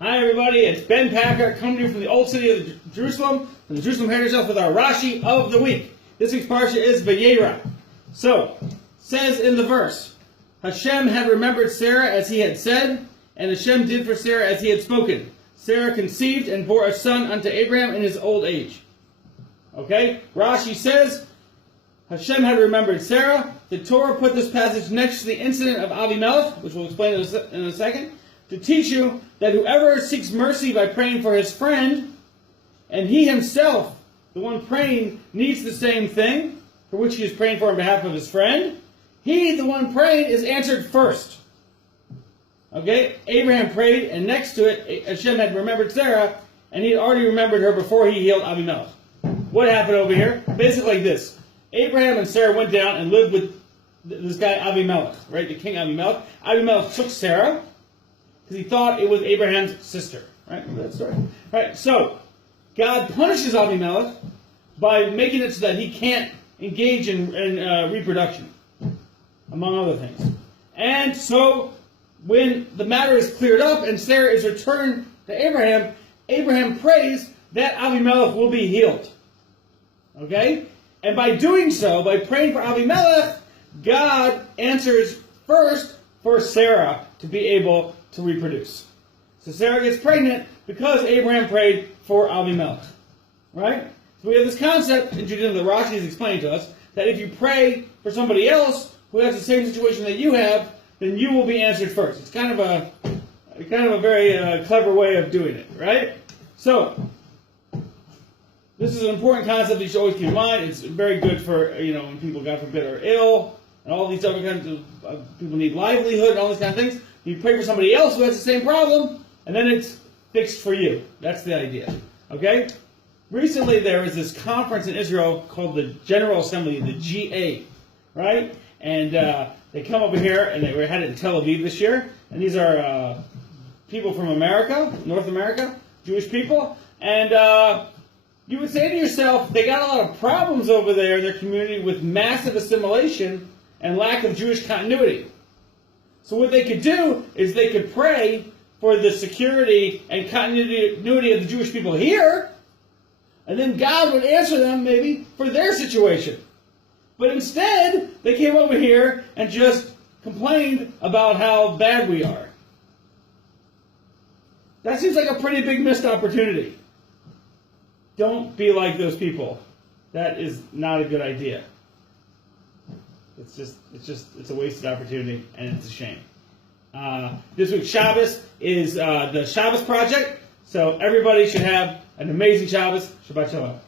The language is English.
Hi everybody, it's Ben Packer coming to you from the old city of Jerusalem, from the Jerusalem Heritage House with our Rashi of the week. This week's Parsha is VaYeira. So, says in the verse, Hashem had remembered Sarah as he had said, and Hashem did for Sarah as he had spoken. Sarah conceived and bore a son unto Abraham in his old age. Okay, Rashi says, Hashem had remembered Sarah. The Torah put this passage next to the incident of Avimelech, which we'll explain in a second, to teach you that whoever seeks mercy by praying for his friend, and he himself, the one praying, needs the same thing, for which he is praying for on behalf of his friend, he, the one praying, is answered first. Okay? Abraham prayed, and next to it, Hashem had remembered Sarah, and he had already remembered her before he healed Avimelech. What happened over here? Basically like this. Abraham and Sarah went down and lived with this guy Avimelech, right? The king Avimelech. Avimelech took Sarah, because he thought it was Abraham's sister. Right? Remember that story? Right? So, God punishes Avimelech by making it so that he can't engage in reproduction, among other things. And so, when the matter is cleared up and Sarah is returned to Abraham, Abraham prays that Avimelech will be healed. Okay? And by doing so, by praying for Avimelech, God answers first for Sarah to be able to reproduce. So Sarah gets pregnant because Abraham prayed for Avimelech. Right? So we have this concept in Judaism that Rashi is explaining to us, that if you pray for somebody else who has the same situation that you have, then you will be answered first. It's kind of a very clever way of doing it, right? So, this is an important concept that you should always keep in mind. It's very good for, when people, God forbid, are ill, and all these other kinds of people need livelihood and all these kind of things. You pray for somebody else who has the same problem, and then it's fixed for you. That's the idea. Okay? Recently, there was this conference in Israel called the General Assembly, the GA, right? And they come over here, and they had it in Tel Aviv this year. And these are people from America, North America, Jewish people. And you would say to yourself, they got a lot of problems over there in their community with massive assimilation and lack of Jewish continuity. So what they could do is they could pray for the security and continuity of the Jewish people here, and then God would answer them maybe for their situation. But instead, they came over here and just complained about how bad we are. That seems like a pretty big missed opportunity. Don't be like those people. That is not a good idea. It's a wasted opportunity, and it's a shame. This week's Shabbos is the Shabbos Project, so everybody should have an amazing Shabbos. Shabbat Shalom.